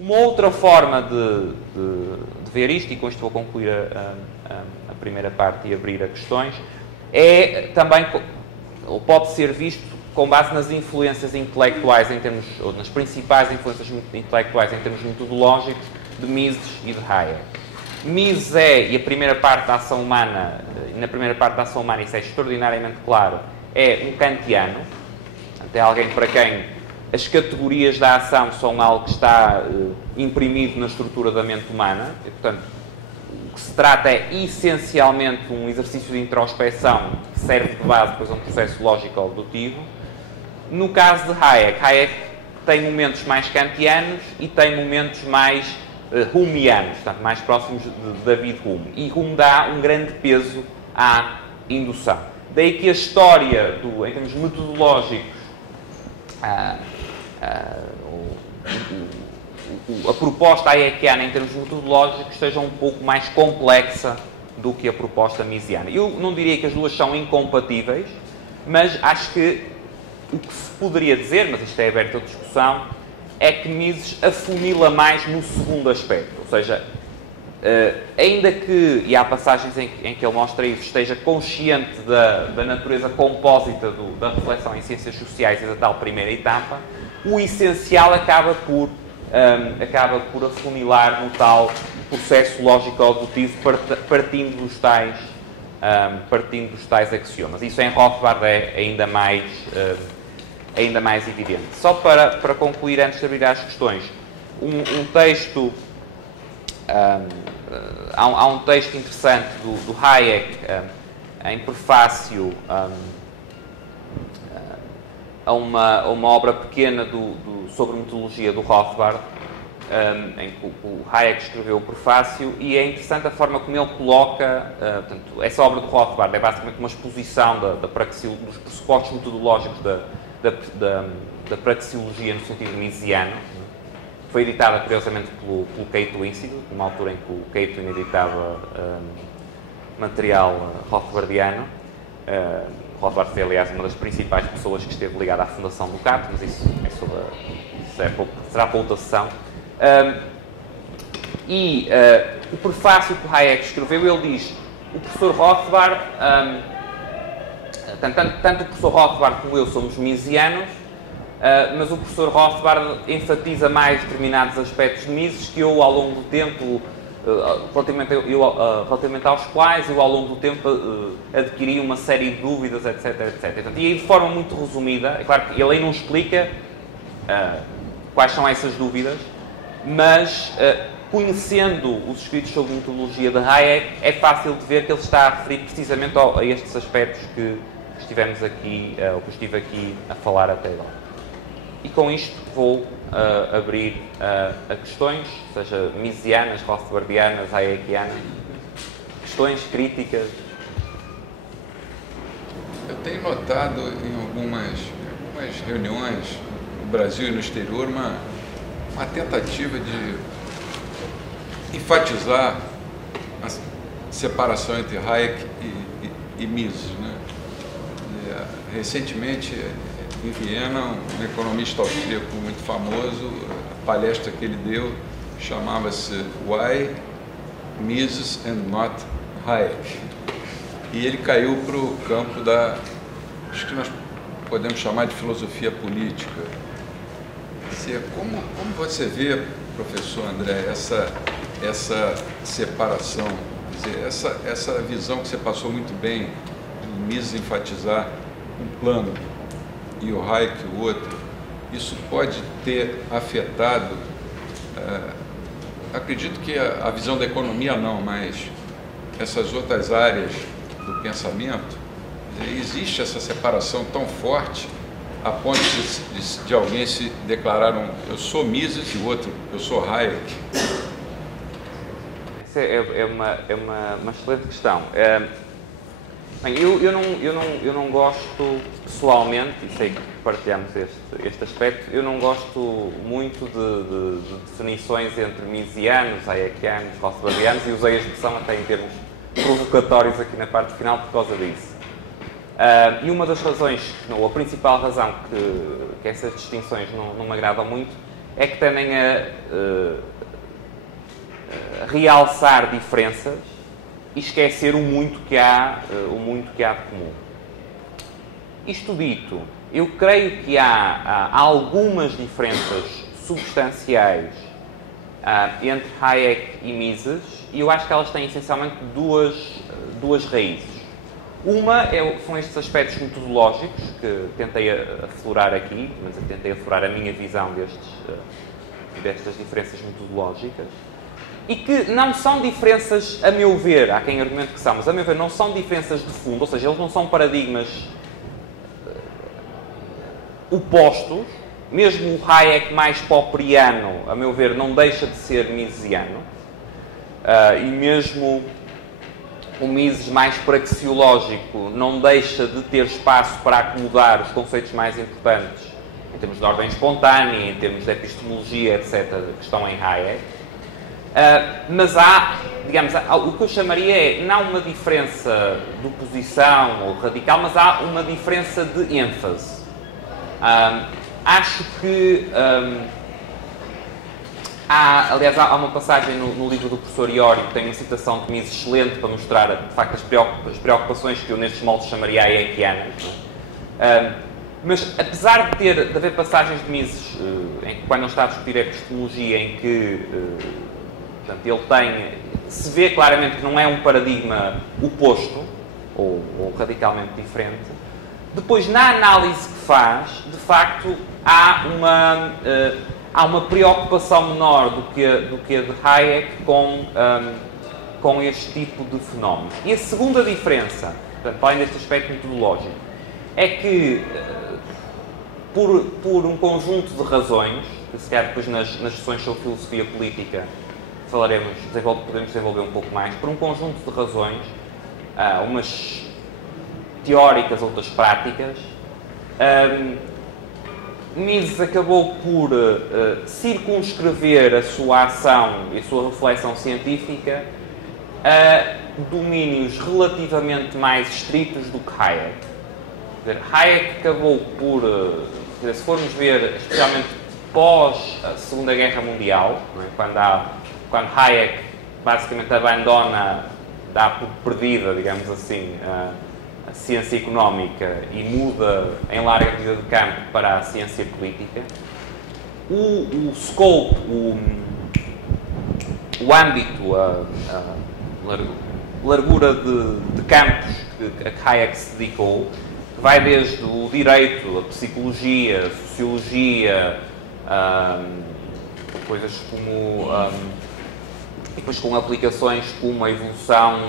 Uma outra forma de ver isto, e com isto vou concluir a primeira parte e abrir a questões, é também, ou pode ser visto com base nas influências intelectuais, ou nas principais influências intelectuais em termos metodológicos, de Mises e de Hayek. Mises e a primeira parte da ação humana, na primeira parte da ação humana isso é extraordinariamente claro, é um kantiano, é alguém para quem as categorias da ação são algo que está imprimido na estrutura da mente humana, e, portanto, o que se trata é essencialmente um exercício de introspecção que serve de base depois a um processo lógico-dedutivo. No caso de Hayek tem momentos mais kantianos e tem momentos mais Humeanos, portanto, mais próximos de David Hume. E Hume dá um grande peso à indução. Daí que a história, em termos metodológicos, a proposta hayekiana em termos metodológicos seja um pouco mais complexa do que a proposta misiana. Eu não diria que as duas são incompatíveis, mas acho que o que se poderia dizer, mas isto é aberto à discussão, é que Mises afunila mais no segundo aspecto. Ou seja, ainda que, e há passagens em que ele mostra isso, esteja consciente da natureza compósita da reflexão em ciências sociais e da tal primeira etapa, o essencial acaba por afunilar no tal processo lógico-dedutivo partindo dos tais axiomas. Isso em Rothbard é ainda mais evidente. Só para concluir, antes de abrir às questões, um texto... há um texto interessante do Hayek em prefácio a uma obra pequena sobre metodologia do Rothbard, em que o Hayek escreveu o prefácio, e é interessante a forma como ele coloca, portanto, essa obra do Rothbard é basicamente uma exposição dos pressupostos metodológicos da praxeologia no sentido misiano. Foi editada, curiosamente, pelo Cato Institute, numa altura em que o Cato editava material rothbardiano. Rothbard foi, aliás, uma das principais pessoas que esteve ligada à fundação do Cato, mas isso será para outra sessão. O prefácio que o Hayek escreveu, ele diz: o professor Rothbard, tanto o professor Rothbard como eu somos misianos, mas o professor Rothbard enfatiza mais determinados aspectos de Mises que eu, ao longo do tempo, relativamente aos quais eu, ao longo do tempo, adquiri uma série de dúvidas, etc, etc. E aí, de forma muito resumida, é claro que ele aí não explica quais são essas dúvidas, mas conhecendo os escritos sobre metodologia de Hayek, é fácil de ver que ele está a referir precisamente a estes aspectos que estivemos aqui, ou que eu estive aqui a falar até agora. E com isto vou abrir a questões, seja misianas, rothbardianas, hayekianas, questões, críticas. Eu tenho notado em algumas reuniões no Brasil e no exterior uma tentativa de enfatizar a separação entre Hayek e Mises, né? Recentemente, em Viena, um economista austríaco muito famoso, a palestra que ele deu chamava-se Why Mises and Not Hayek? E ele caiu para o campo acho que nós podemos chamar de filosofia política. Como você vê, professor André, essa separação, quer dizer, essa visão que você passou muito bem, de Mises enfatizar um plano e o Hayek o outro, isso pode ter afetado, acredito que a visão da economia não, mas essas outras áreas do pensamento, existe essa separação tão forte a ponto de alguém se declarar eu sou Mises e o outro, eu sou Hayek? Essa é uma excelente questão. Bem, eu não gosto pessoalmente, e sei que partilhamos este aspecto, eu não gosto muito de definições entre misianos, hayekianos, rothbardianos, e usei a expressão até em termos provocatórios aqui na parte final por causa disso. E uma das razões, ou a principal razão que essas distinções não me agradam muito, é que tendem a realçar diferenças e esquecer o muito que há de comum. Isto dito, eu creio que há algumas diferenças substanciais entre Hayek e Mises, e eu acho que elas têm essencialmente duas raízes. Uma são estes aspectos metodológicos que tentei aflorar aqui, mas eu tentei aflorar a minha visão destas diferenças metodológicas, e que não são diferenças, a meu ver, há quem argumente que são, mas a meu ver não são diferenças de fundo, ou seja, eles não são paradigmas opostos. Mesmo o Hayek mais popperiano, a meu ver, não deixa de ser misesiano, e mesmo o Mises mais praxeológico não deixa de ter espaço para acomodar os conceitos mais importantes, em termos de ordem espontânea, em termos de epistemologia, etc., que estão em Hayek. Mas há, digamos, o que eu chamaria não uma diferença de oposição ou radical, mas há uma diferença de ênfase. Acho que aliás, há uma passagem no livro do professor Iori que tem uma citação de Mises excelente para mostrar, de facto, as preocupações que eu nestes moldes chamaria hayekianas. Mas, apesar de haver passagens de Mises, quando ele está a discutir a epistemologia, em que portanto, ele se vê claramente que não é um paradigma oposto, ou radicalmente diferente, depois, na análise que faz, de facto, há uma preocupação menor do que a de Hayek com este tipo de fenómenos. E a segunda diferença, portanto, além deste aspecto metodológico, é que, por um conjunto de razões, que se calhar depois nas sessões sobre filosofia política podemos desenvolver um pouco mais, por um conjunto de razões, umas teóricas, outras práticas, Mises acabou por circunscrever a sua ação e a sua reflexão científica a domínios relativamente mais estritos do que Hayek. Hayek acabou por, se formos ver, especialmente pós a Segunda Guerra Mundial, não é? Quando Hayek basicamente abandona, dá por perdida, digamos assim, a ciência económica e muda em larga medida de campo para a ciência política, o scope, o âmbito, a largura de campos a que Hayek se dedicou, que vai desde o direito, a psicologia, a sociologia, coisas como e depois com aplicações como a evolução,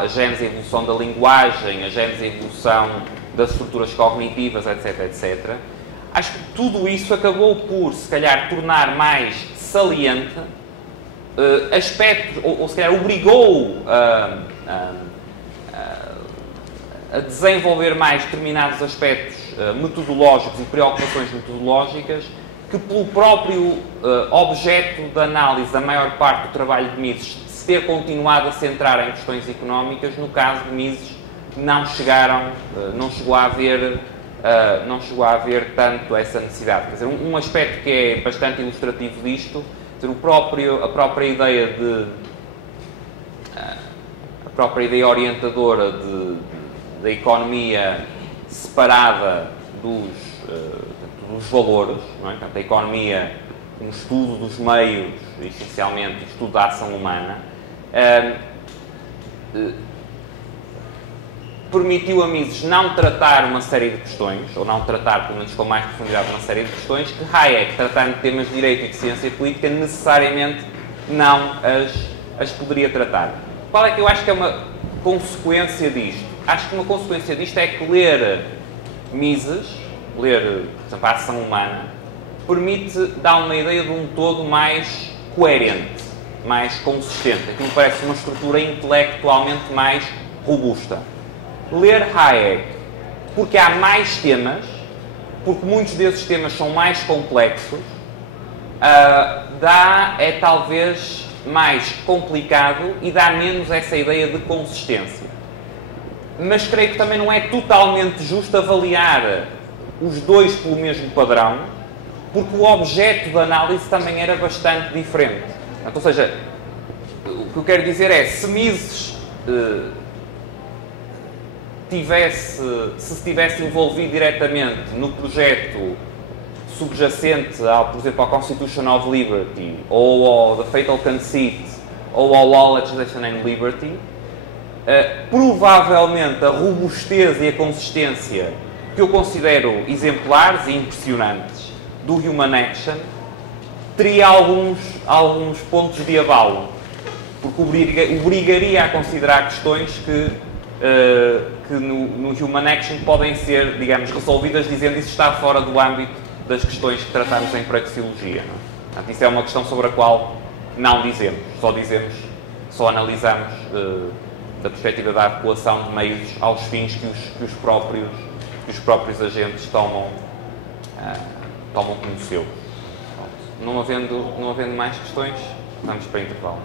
a gênese e a evolução da linguagem, a gênese e a evolução das estruturas cognitivas, etc, etc. Acho que tudo isso acabou por, se calhar, tornar mais saliente aspectos, ou se calhar obrigou a desenvolver mais determinados aspectos metodológicos e preocupações metodológicas que, pelo próprio objeto de análise da maior parte do trabalho de Mises ter continuado a centrar em questões económicas, no caso de Mises não chegou a haver tanto essa necessidade. Quer dizer, um aspecto que é bastante ilustrativo disto, quer dizer, a própria ideia orientadora da economia separada dos valores, não é? Portanto, a economia, um estudo dos meios, essencialmente, estudo da ação humana, permitiu a Mises não tratar uma série de questões, ou não tratar, pelo menos com mais profundidade, uma série de questões que Hayek, tratando de temas de direito e de ciência política, necessariamente não as poderia tratar. Qual é que eu acho que é uma consequência disto? Acho que uma consequência disto é que ler Mises, por exemplo, a ação humana, permite dar uma ideia de um todo mais coerente, mais consistente. Aquilo parece uma estrutura intelectualmente mais robusta. Ler Hayek, porque há mais temas, porque muitos desses temas são mais complexos, é talvez mais complicado e dá menos essa ideia de consistência. Mas creio que também não é totalmente justo avaliar os dois pelo mesmo padrão, porque o objeto da análise também era bastante diferente. Portanto, ou seja, o que eu quero dizer é, se Mises se estivesse envolvido diretamente no projeto subjacente, por exemplo, ao Constitution of Liberty, ou ao The Fatal Conceit, ou ao Law, Legislation and Liberty, provavelmente a robustez e a consistência que eu considero exemplares e impressionantes do Human Action teria alguns pontos de abalo, porque obrigaria a considerar questões que no Human Action podem ser, digamos, resolvidas dizendo isso está fora do âmbito das questões que tratamos em praxeologia. Não é? Portanto, isso é uma questão sobre a qual não dizemos, só analisamos da perspectiva da adequação de meios aos fins que os próprios agentes tomam como seus. Não havendo mais questões, vamos para intervalo.